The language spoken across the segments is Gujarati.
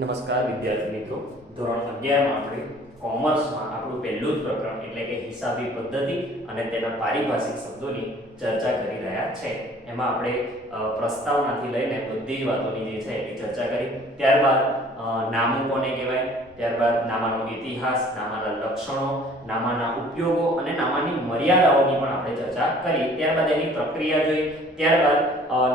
નમસ્કાર વિદ્યાર્થી મિત્રો, ધોરણ 11 માં આપણે કોમર્સમાં આપણું પહેલું જ પ્રકરણ એટલે કે હિસાબી પદ્ધતિ અને તેના પારિભાષિક શબ્દોની ચર્ચા કરી રહ્યા છે. એમાં આપણે પ્રસ્તાવનાથી લઈને બધી જ વાતોની જે છે એની ચર્ચા કરી. ત્યારબાદ નામો કોને કહેવાય, ત્યારબાદ નામાનો ઇતિહાસ, નામાના લક્ષણો, નામાના ઉપયોગો અને નામાની મર્યાદાઓની પણ આપણે ચર્ચા કરી. ત્યારબાદ એની પ્રક્રિયા જોઈ. ત્યારબાદ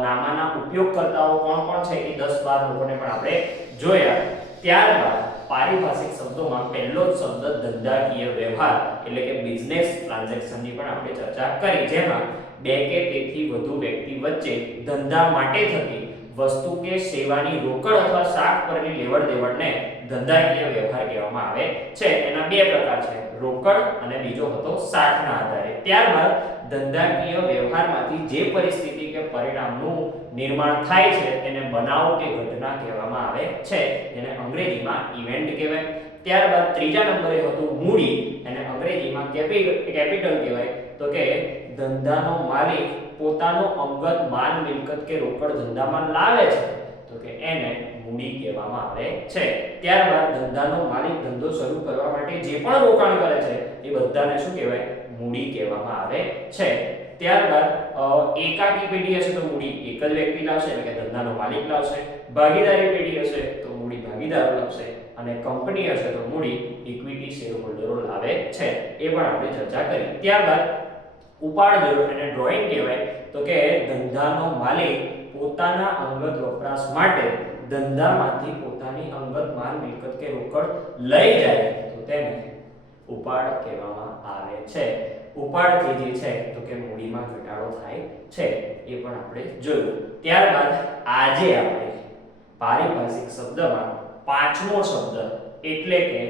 નામાના ઉપયોગકર્તાઓ કોણ કોણ છે એ 10-12 લોકોને પણ આપણે જોયા. ત્યારબાદ પારિભાષિક શબ્દોમાં પહેલો જ શબ્દ ધંધાકીય વ્યવહાર એટલે કે બિઝનેસ ટ્રાન્ઝેક્શનની પણ આપણે ચર્ચા કરી, જેમાં બે કે તેથી વધુ વ્યક્તિ વચ્ચે ધંધા માટે થતી વસ્તુ કે સેવાની રોકડ અથવા શાક પરની લેવડ દેવડને ધંધાકીય વ્યવહાર કહેવામાં આવે છે. એના બે પ્રકાર છે, રોકડ અને બીજો હતો શાકના આધારે. ત્યારબાદ ધંધાકીય વ્યવહારમાંથી જે પરિસ્થિતિ કે પરિણામનું નિર્માણ થાય છે તેને બનાવ કે ઘટના કહેવામાં આવે છે, જેને અંગ્રેજીમાં ઇવેન્ટ કહેવાય. ત્યારબાદ ત્રીજા નંબરે હતું મૂડી, એને અંગ્રેજીમાં કેપિટલ કહેવાય. તો કે ધંધાનો માલિક પોતાનો અંગત માલ મિલકત કે રોકડ ધંધામાં લાવે છે તો કે એને મૂડી કહેવામાં આવે છે. ત્યારબાદ ધંધાનો માલિક ધંધો શરૂ કરવા માટે જે પણ રોકાણ કરે છે એ બધાને શું કહેવાય, મૂડી કહેવામાં આવે છે. ત્યારબાદ એકાકી પેઢી હશે તો મૂડી એક જ વ્યક્તિ લાવશે એટલે કે ધંધાનો માલિક લાવશે. ભાગીદારી પેઢી હશે તો મૂડી ભાગીદારો લાવશે અને કંપની હશે તો મૂડી ઇક્વિટી શેર હોલ્ડરો લાવે છે. એ પણ આપણે ચર્ચા કરી. ત્યારબાદ ઉપાડ જરૂર એને ડ્રોઈંગ કહેવાય. તો કે ધંધાનો માલિક પોતાના અંગત વપરાશ માટે ધંધામાંથી પોતાની અંગત માલ મિલકત કે રોકડ લઈ જાય તો તેને ઉપાડ કહેવામાં આવે છે. ઉપાડથી જે છે તો કે મૂડીમાં ઘટાડો થાય છે, એ પણ આપણે જોયું. ત્યારબાદ આજે આપણે પારિભાષિક શબ્દમાં પાંચમો શબ્દ એટલે કે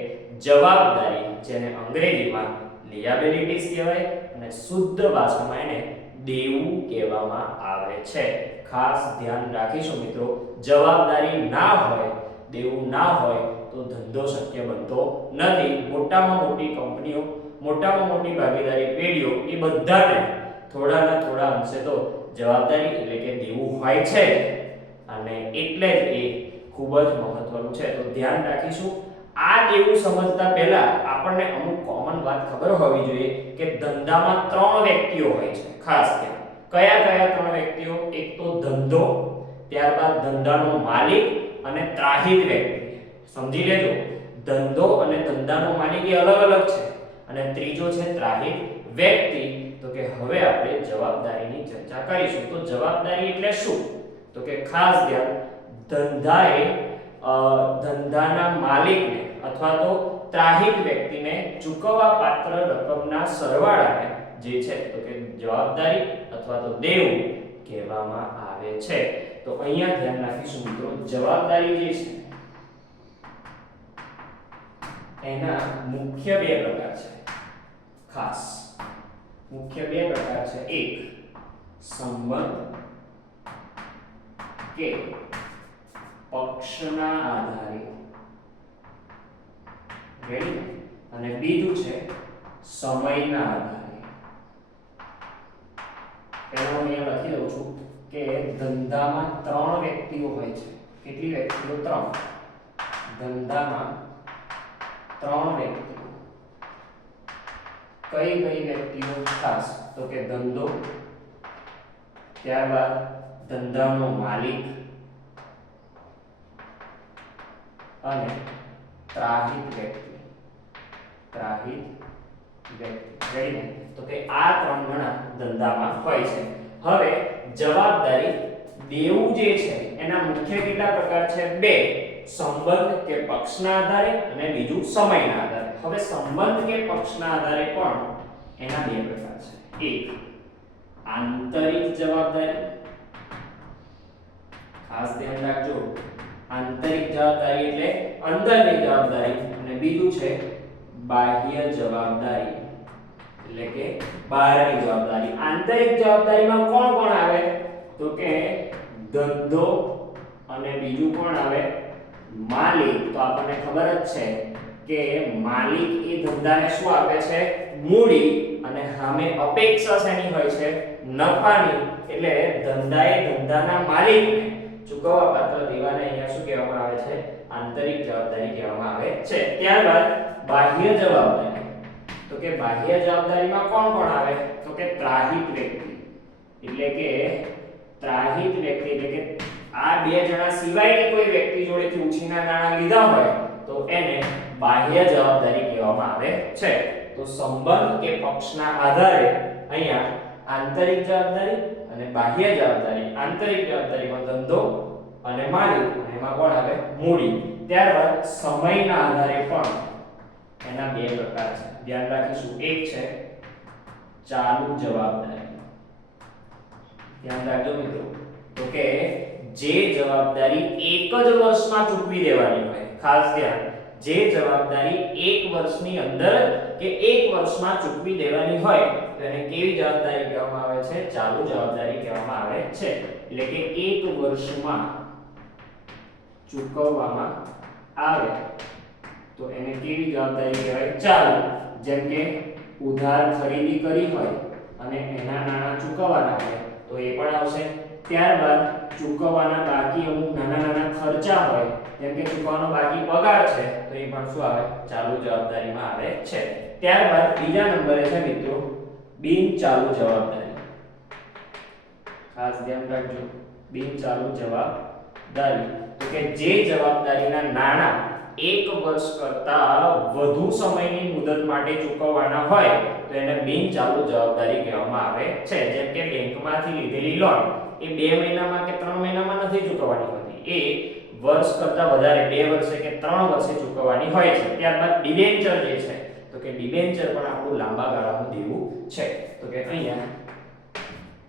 જવાબદારી, જેને અંગ્રેજીમાં લિયાબિલિટીઝ કહેવાય અને શુદ્ધ ભાષામાં એને દેવું કહેવામાં આવે છે. ખાસ ધ્યાન રાખીશું મિત્રો, જવાબદારી ના હોય, દેવું ના હોય તો ધંધો શક્ય બનતો નથી. મોટામાં મોટી કંપનીઓ, મોટામાં મોટી ભાગીદારી પેઢીઓ એ બધાને થોડાના થોડા અંશે તો જવાબદારી એટલે કે દેવું હોય છે અને એટલે જ એ ખૂબ જ મહત્વનું છે. તો ધ્યાન રાખીશું. આ દેવું સમજતા પહેલા આપણને અમુક કોમન વાત ખબર હોવી જોઈએ કે ધંધામાં 3 વ્યક્તિઓ હોય છે. ખાસ ધ્યાન, કયા કયા 3 વ્યક્તિઓ? એક તો ધંધો, ત્યારબાદ ધંધાનો માલિક અને ત્રાહિત વ્યક્તિ. સમજી લેજો, ધંધો અને ધંધાનો માલિક એ અલગ અલગ છે અને ત્રીજો છે ત્રાહિત વ્યક્તિ. તો કે હવે આપણે જવાબદારીની ચર્ચા કરીશું. તો જવાબદારી એટલે શું? તો કે ખાસ ધ્યાન, ધંધાના માલિકને અથવા તો ત્રાહિત વ્યક્તિને ચૂકવવા પાત્ર રકમના સરવાળાને જે છે તો કે જવાબદારી અથવા તો દેવું કહેવામાં આવે છે. તો અહીંયા ધ્યાન રાખીશું મિત્રો, જવાબદારી જે છે એના મુખ્ય 2 પ્રકાર છે. ખાસ મુખ્ય 2 પ્રકાર છે. એક સંબંધ કે પક્ષના આધારે, રેડી, અને બીજું છે સમયના આધારે. પહેલા હું અહીંયા લખી દઉં છું કે ધંધામાં 3 વ્યક્તિઓ હોય છે. કેટલી વ્યક્તિઓ? 3. ધંધામાં 3 વ્યક્તિઓ. કઈ કઈ વ્યક્તિઓ? ખાસ તો કે ધંધો, ત્યારબાદ ધંધાનો માલિક અને ત્રાહિત વ્યક્તિ. ત્રાહિત વ્યક્તિ, રેડી ને? તો કે આ 3 ગણા ધંધામાં હોય છે. હવે જવાબદારી, દેવું જે છે એના મુખ્ય કેટલા પ્રકાર છે? 2. સંબંધ કે પક્ષના આધારે અને બીજું સમયના આધારે. હવે સંબંધ કે પક્ષના આધારે પણ એના 2 પ્રકાર છે. એક આંતરિક જવાબદારી, ખાસ ધ્યાન રાખજો, આંતરિક જવાબદારી એટલે અંદરની જવાબદારી, અને બીજું છે બાહ્ય જવાબદારી એટલે કે બહારની જવાબદારી. આંતરિક જવાબદારીમાં કોણ કોણ આવે? તો કે ધંધો અને બીજું કોણ આવે? માલિક. તો આપણને ખબર જ છે કે માલિક એ ધંધાને શું આપે છે? મૂડી, અને સામે અપેક્ષા શેની હોય છે? નફાની. એટલે ધંધાએ ધંધાના માલિકને ચૂકવવા પાત્ર દેવાને અહીંયા શું કહેવામાં આવે છે? આંતરિક જવાબદારી કહેવામાં આવે છે. ત્યારબાદ બાહ્ય જવાબદારી. તો કે બાહ્ય જવાબદારીમાં કોણ કોણ આવે? તો કે ત્રાહિત વ્યક્તિ. એટલે કે ત્રાહિત વ્યક્તિ એટલે કે આ બે જણા સિવાયની કોઈ વ્યક્તિ જોડેથી ઉછીના નાણાં લીધા હોય તો એને બાહ્ય જવાબદારી કહેવામાં આવે છે. તો સંબંધ કે પક્ષના આધારે અહીંયા આંતરિક જવાબદારી અને બાહ્ય જવાબદારી. આંતરિક જવાબદારીમાં ધંધો અને માલિક, અને એમાં કોણ આવે? મૂડી. ત્યારબાદ સમયના આધારે પણ એના બે પ્રકાર છે. ધ્યાન રાખીશું. એક છે ચાલુ જવાબદારી. ધ્યાન રાખજો મિત્રો. તો કે જે જવાબદારી એક જ વર્ષમાં ચૂકવી દેવાની હોય. ખાસ ધ્યાન. જે જવાબદારી એક વર્ષની અંદર કે એક વર્ષમાં ચૂકવી દેવાની હોય તો એને કેવી જવાબદારી કહેવામાં આવે છે? ચાલુ જવાબદારી કહેવામાં આવે છે. એટલે કે એક વર્ષમાં ચૂકવવામાં આવે તો એને કેવી જવાબદારી કહેવાય? ચાલુ. જેમ કે ઉધાર ખરીદી કરી હોય અને એના નાણાં ચૂકવવાના હોય તો એ પણ આવશે. ત્યારબાદ ચૂકવવાના બાકી અમુક નાના નાના ખર્ચા હોય, જેમ કે ચૂકવવાનો બાકી પગાર છે તો એ પણ શું આવે? ચાલુ જવાબદારીમાં આવે છે. ત્યારબાદ બીજા નંબરે છે મિત્રો બિન ચાલુ જવાબદારી. ખાસ ધ્યાન રાખજો. બિન ચાલુ જવાબદારી તો કે જે જવાબદારીના નાણાં એક વર્ષ કરતા વધુ સમયની મુદત માટે ચૂકવવાના હોય તો એને બિન ચાલુ જવાબદારી કહેવામાં આવે છે. જેમ કે બેંકમાંથી લીધેલી લોન એ 2 મહિનામાં કે 3 મહિનામાં નથી ચૂકવવાની હોતી. એ વર્ષ કરતા વધારે 2 વર્ષે કે 3 વર્ષે ચૂકવવાની હોય છે. ત્યારબાદ ડિબેન્ચર જે છે તો કે ડિબેન્ચર પણ આપણું લાંબા ગાળાનું દેવું છે. તો કે અહીંયા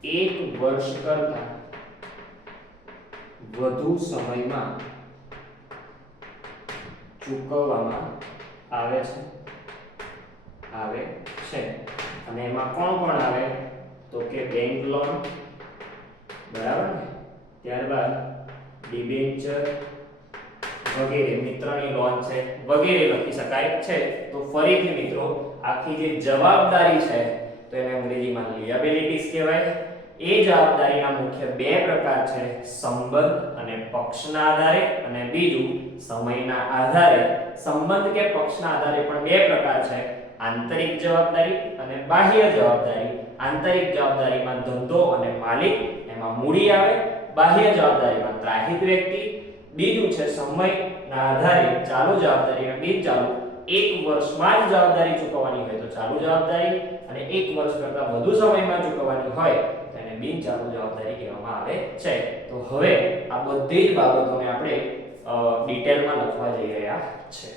1 વર્ષ કરતા વધુ સમયમાં ચૂકવવામાં આવે છે. અને એમાં કોણ કોણ આવે? તો કે બેંક લોન, બરાબર ને? ત્યારબાદ ડિબેન્ચર વગેરે, મિત્રની લોન છે વગેરે લખી શકાય છે. તો ફરીથી મિત્રો આખી જે જવાબદારી છે તો એને અંગ્રેજીમાં લિયાબિલિટીઝ કહેવાય. એ જવાબદારીના મુખ્ય બે પ્રકાર છે, સંબંધ અને પક્ષના આધારે, અને બીજું સમયના આધારે. સંબંધ કે પક્ષના આધારે પણ બે પ્રકાર છે, આંતરિક જવાબદારી અને બાહ્ય જવાબદારી. આંતરિક જવાબદારીમાં ધંધો અને માલિક, એમાં મૂડી આવે. બાહ્ય જવાબદારીમાં ત્રાહિત વ્યક્તિ. બીજું છે સમયના આધારે ચાલુ જવાબદારી અને બિન ચાલુ. એક વર્ષમાં જ જવાબદારી ચૂકવવાની હોય તો ચાલુ જવાબદારી, અને એક વર્ષ કરતા વધુ સમયમાં ચૂકવવાની હોય તો એને બિન ચાલુ જવાબદારી કહેવામાં આવે છે. તો હવે આ બધી જ બાબતોને આપણે ડિટેલમાં લખવા જઈ રહ્યા છે.